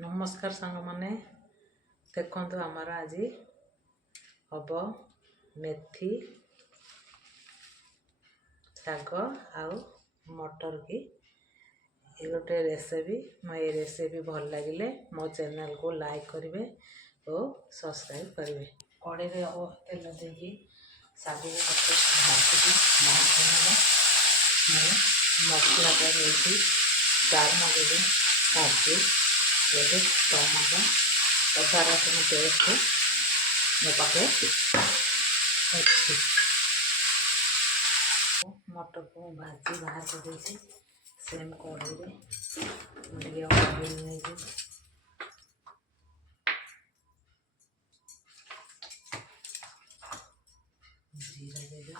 नमस्कार सांग माने देखो आमर आज हम मेथी शाग आउ मटर की ये गोटे रेसिपी ये रेसिपी भल लगे मो चैनल को लाइक करेंगे और सब्सक्राइब करेंगे। कड़े हम तेल देकी शाग को मसला नहीं चार मगज काजू ये टमाटो अदा रसुण पेस्ट मो पाखे अच्छी मटर को भाजी बाहर कर सेम कड़े नहीं जीरा देगा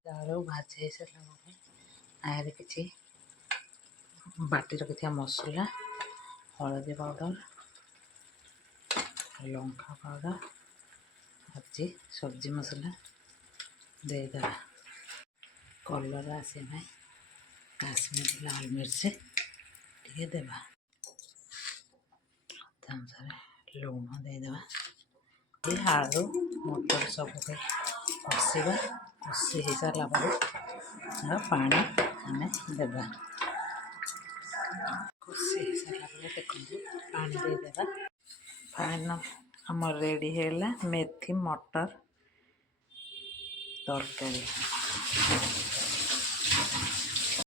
चारू भाजी सारे आगे किसी बाटी रखी मसला हलदी पाउडर लंका पाउडर भाजी सब्जी मसला देदेवा कलर आसे ना काश्मीरी लाल मिर्च टे देवा लुण देदेवा ये आलू मटर सब कषा कषि हो सारा पर पानी आम देवा कषि हो सारा देखो पानी देदेवा फाइनल आम रेडी है मेथी मटर तरकारी।